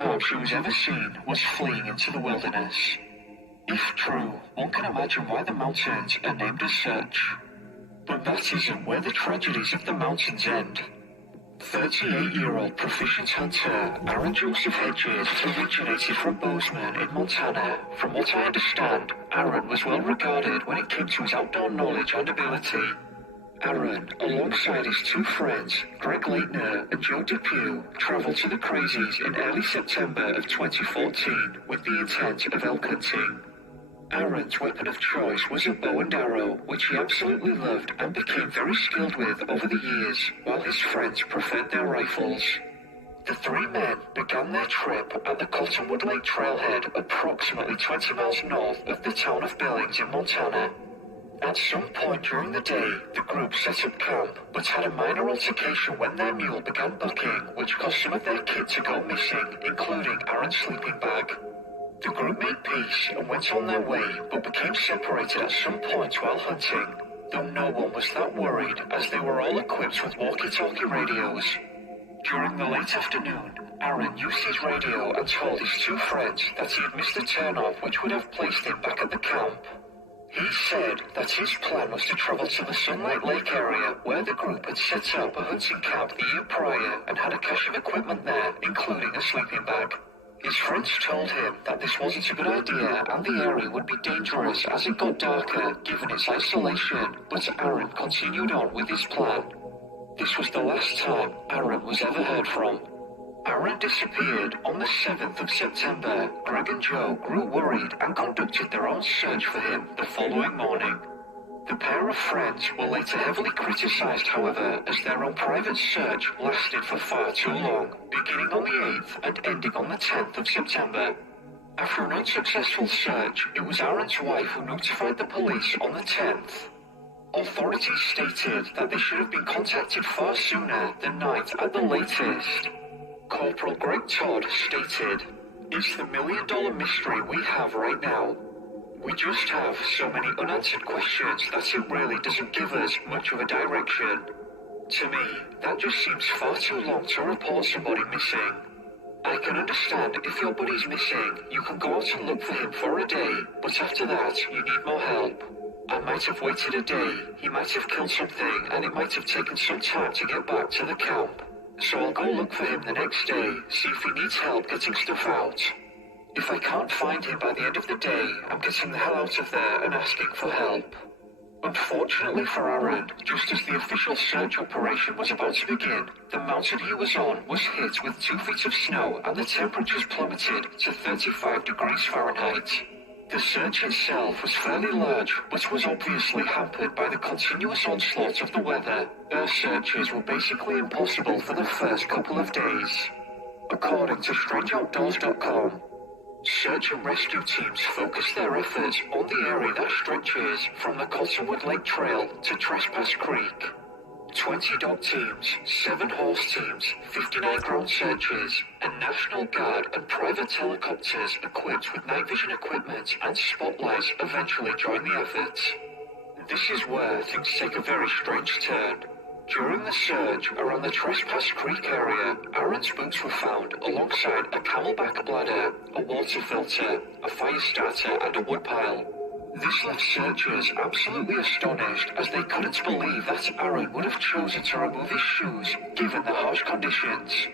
time she was ever seen was fleeing into the wilderness. If true, one can imagine why the mountains are named as such. But that isn't where the tragedies of the mountains end. 38-year-old proficient hunter Aaron Joseph Hedges originated from Bozeman in Montana. From what I understand, Aaron was well regarded when it came to his outdoor knowledge and ability. Aaron, alongside his two friends, Greg Leitner and Joe Depew, traveled to the Crazies in early September of 2014 with the intent of elk hunting. Aaron's weapon of choice was a bow and arrow, which he absolutely loved and became very skilled with over the years, while his friends preferred their rifles. The three men began their trip at the Cottonwood Lake Trailhead, approximately 20 miles north of the town of Billings in Montana. At some point during the day, the group set up camp, but had a minor altercation when their mule began bucking, which caused some of their kit to go missing, including Aaron's sleeping bag. The group made peace and went on their way, but became separated at some point while hunting, though no one was that worried as they were all equipped with walkie-talkie radios. During the late afternoon, Aaron used his radio and told his two friends that he had missed a turnoff which would have placed him back at the camp. He said that his plan was to travel to the Sunlight Lake area where the group had set up a hunting camp the year prior and had a cache of equipment there, including a sleeping bag. His friends told him that this wasn't a good idea and the area would be dangerous as it got darker given its isolation, but Aaron continued on with his plan. This was the last time Aaron was ever heard from. Aaron disappeared on the 7th of September. Greg and Joe grew worried and conducted their own search for him the following morning. The pair of friends were later heavily criticized, however, as their own private search lasted for far too long, beginning on the 8th and ending on the 10th of September. After an unsuccessful search, it was Aaron's wife who notified the police on the 10th. Authorities stated that they should have been contacted far sooner, the 9th at the latest. Corporal Greg Todd stated, "It's the million-dollar mystery we have right now. We just have so many unanswered questions that it really doesn't give us much of a direction. To me, that just seems far too long to report somebody missing. I can understand if your buddy's missing, you can go out and look for him for a day, but after that, you need more help. I might have waited a day, he might have killed something, and it might have taken some time to get back to the camp. So I'll go look for him the next day, see if he needs help getting stuff out. If I can't find him by the end of the day, I'm getting the hell out of there and asking for help." Unfortunately for Aaron, just as the official search operation was about to begin, the mountain he was on was hit with 2 feet of snow and the temperatures plummeted to 35 degrees Fahrenheit. The search itself was fairly large, but was obviously hampered by the continuous onslaught of the weather. Earth searches were basically impossible for the first couple of days. According to StrangeOutdoors.com, search and rescue teams focused their efforts on the area that stretches from the Cottonwood Lake Trail to Trespass Creek. 20 dog teams, 7 horse teams, 59 ground searches, and National Guard and private helicopters equipped with night vision equipment and spotlights eventually joined the efforts. This is where things take a very strange turn. During the search around the Trespass Creek area, Aaron's boots were found alongside a camelback bladder, a water filter, a fire starter, and a woodpile. This left searchers absolutely astonished as they couldn't believe that Aaron would have chosen to remove his shoes given the harsh conditions.